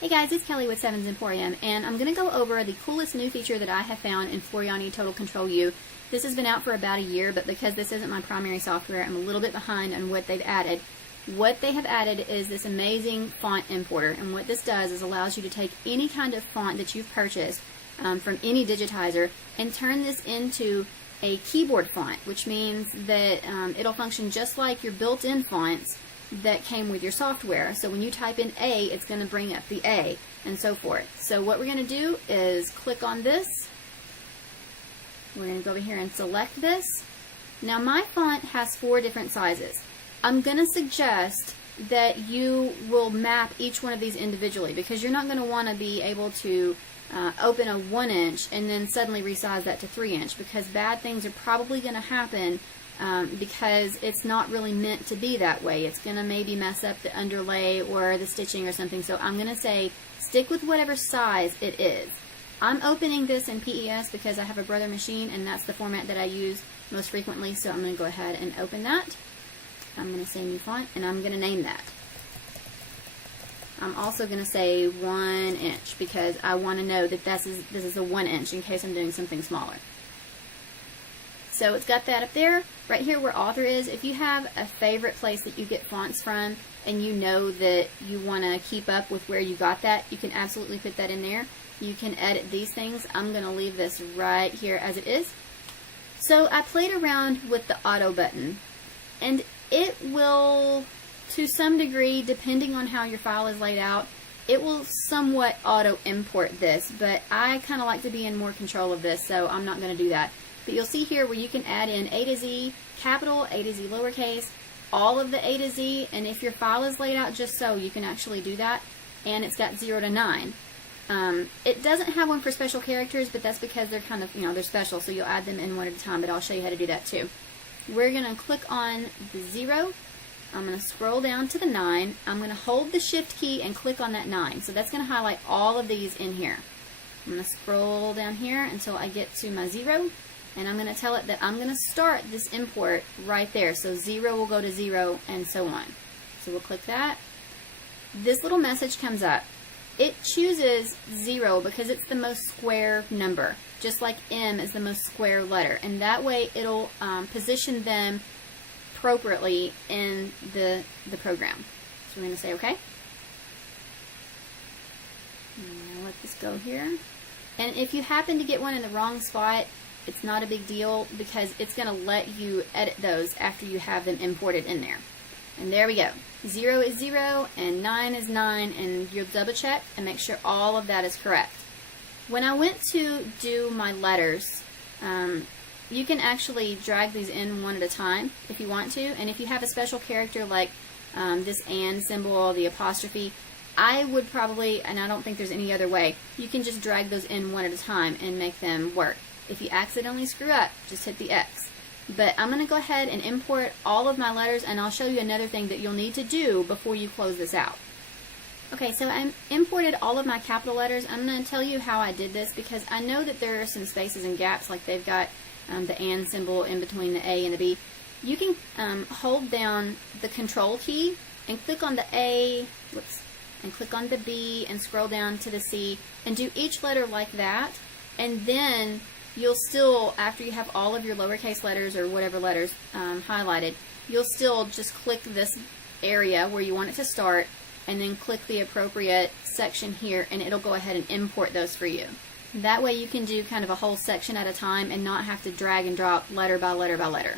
Hey guys, it's Kelly with Sevens Emporium, and I'm going to go over the coolest new feature that I have found in Floriani Total Control U. This has been out for about a year, but because this isn't my primary software, I'm a little bit behind on what they've added. What they have added is this amazing font importer, and what this does is allows you to take any kind of font that you've purchased from any digitizer and turn this into a keyboard font, which means that it'll function just like your built-in fonts that came with your software. So when you type in A, it's going to bring up the A, and so forth. So what we're going to do is click on this. We're going to go over here and select this. Now my font has 4 different sizes. I'm going to suggest that you will map each one of these individually, because you're not going to want to be able to open a 1-inch and then suddenly resize that to 3-inch, because bad things are probably going to happen because it's not really meant to be that way. It's going to maybe mess up the underlay or the stitching or something. So I'm going to say stick with whatever size it is. I'm opening this in PES because I have a Brother machine and that's the format that I use most frequently. So I'm going to go ahead and open that. I'm going to say new font and I'm going to name that. I'm also going to say 1 inch because I want to know that this is a 1 inch in case I'm doing something smaller. So it's got that up there. Right here where author is, if you have a favorite place that you get fonts from and you know that you want to keep up with where you got that, you can absolutely put that in there. You can edit these things. I'm going to leave this right here as it is. So I played around with the auto button, and it will, to some degree, depending on how your file is laid out, it will somewhat auto import this, but I kind of like to be in more control of this, so I'm not going to do that. But you'll see here where you can add in A to Z capital, A to Z lowercase, all of the A to Z, and if your file is laid out just so, you can actually do that, and it's got 0 to 9. It doesn't have one for special characters, but that's because they're kind of, they're special, so you'll add them in one at a time, but I'll show you how to do that too. We're going to click on the 0. I'm going to scroll down to the 9. I'm going to hold the shift key and click on that 9. So that's going to highlight all of these in here. I'm going to scroll down here until I get to my 0. And I'm going to tell it that I'm going to start this import right there. So 0 will go to 0 and so on. So we'll click that. This little message comes up. It chooses 0 because it's the most square number, just like M is the most square letter. And that way it'll position them appropriately in the program. So we're going to say OK. Now let this go here. And if you happen to get one in the wrong spot, it's not a big deal because it's going to let you edit those after you have them imported in there. And there we go. 0 is 0 and 9 is 9, and you'll double check and make sure all of that is correct. When I went to do my letters, you can actually drag these in one at a time if you want to, and if you have a special character like this and symbol, the apostrophe, I would probably, and I don't think there's any other way, you can just drag those in one at a time and make them work. If you accidentally screw up, just hit the X. But I'm going to go ahead and import all of my letters, and I'll show you another thing that you'll need to do before you close this out. Okay, so I imported all of my capital letters. I'm going to tell you how I did this because I know that there are some spaces and gaps, like they've got the and symbol in between the A and the B. You can hold down the control key and click on the A, and click on the B and scroll down to the C and do each letter like that, and then you'll still, after you have all of your lowercase letters or whatever letters highlighted, you'll still just click this area where you want it to start and then click the appropriate section here, and it'll go ahead and import those for you. That way you can do kind of a whole section at a time and not have to drag and drop letter by letter by letter.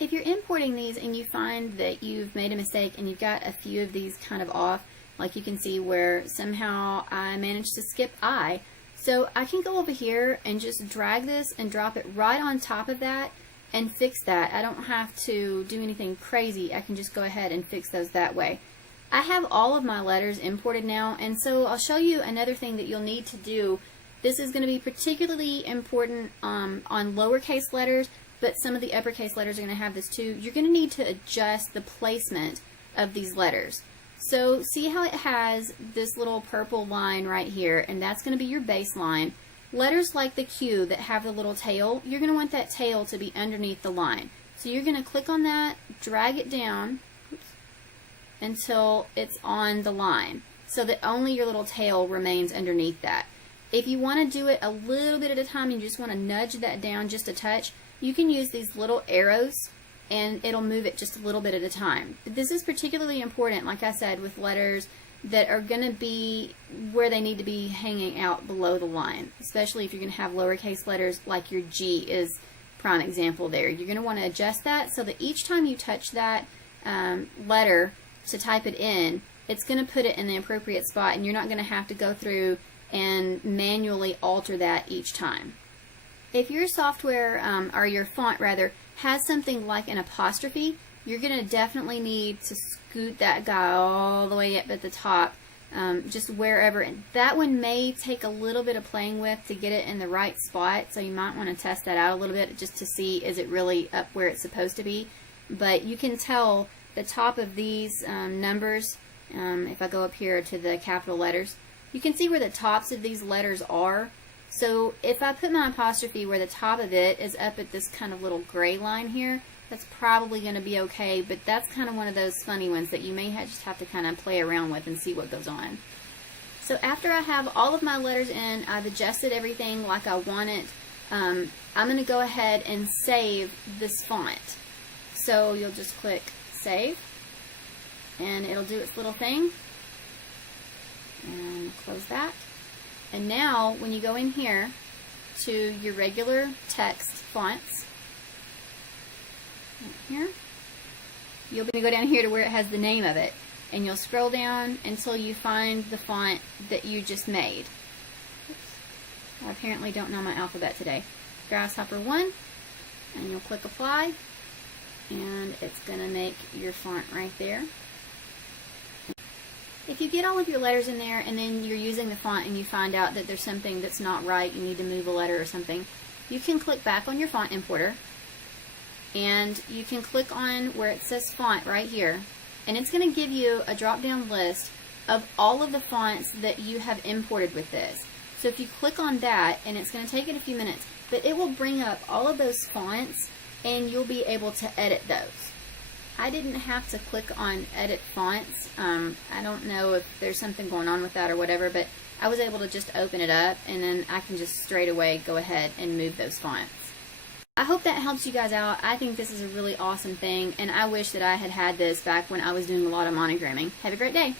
If you're importing these and you find that you've made a mistake and you've got a few of these kind of off, like you can see where somehow I managed to skip I, so I can go over here and just drag this and drop it right on top of that and fix that. I don't have to do anything crazy. I can just go ahead and fix those that way. I have all of my letters imported now, and so I'll show you another thing that you'll need to do. This is going to be particularly important on lowercase letters, but some of the uppercase letters are going to have this too. You're going to need to adjust the placement of these letters. So see how it has this little purple line right here, and that's going to be your baseline. Letters like the Q that have the little tail, you're going to want that tail to be underneath the line. So you're going to click on that, drag it down until it's on the line. so that only your little tail remains underneath that. If you want to do it a little bit at a time and you just want to nudge that down just a touch, you can use these little arrows and it'll move it just a little bit at a time. But this is particularly important, like I said, with letters that are going to be where they need to be hanging out below the line, especially if you're going to have lowercase letters like your G is prime example there. You're going to want to adjust that so that each time you touch that letter to type it in, it's going to put it in the appropriate spot, and you're not going to have to go through and manually alter that each time. If your software, or your font rather, has something like an apostrophe, you're going to definitely need to scoot that guy all the way up at the top, just wherever. And that one may take a little bit of playing with to get it in the right spot, so you might want to test that out a little bit just to see is it really up where it's supposed to be. But you can tell the top of these numbers, if I go up here to the capital letters, you can see where the tops of these letters are. So if I put my apostrophe where the top of it is up at this kind of little gray line here, that's probably going to be okay, but that's kind of one of those funny ones that you may just have to kind of play around with and see what goes on. So after I have all of my letters in, I've adjusted everything like I want it, I'm going to go ahead and save this font. So you'll just click Save, and it'll do its little thing, and close that. And now when you go in here to your regular text fonts, right here, you'll go down here to where it has the name of it, and you'll scroll down until you find the font that you just made. Oops. I apparently don't know my alphabet today. Grasshopper 1, and you'll click Apply, and it's going to make your font right there. If you get all of your letters in there and then you're using the font and you find out that there's something that's not right, you need to move a letter or something, you can click back on your font importer and you can click on where it says font right here, and it's going to give you a drop down list of all of the fonts that you have imported with this. So if you click on that, and it's going to take it a few minutes, but it will bring up all of those fonts and you'll be able to edit those. I didn't have to click on edit fonts. I don't know if there's something going on with that or whatever, but I was able to just open it up and then I can just straight away go ahead and move those fonts. I hope that helps you guys out. I think this is a really awesome thing, and I wish that I had had this back when I was doing a lot of monogramming. Have a great day.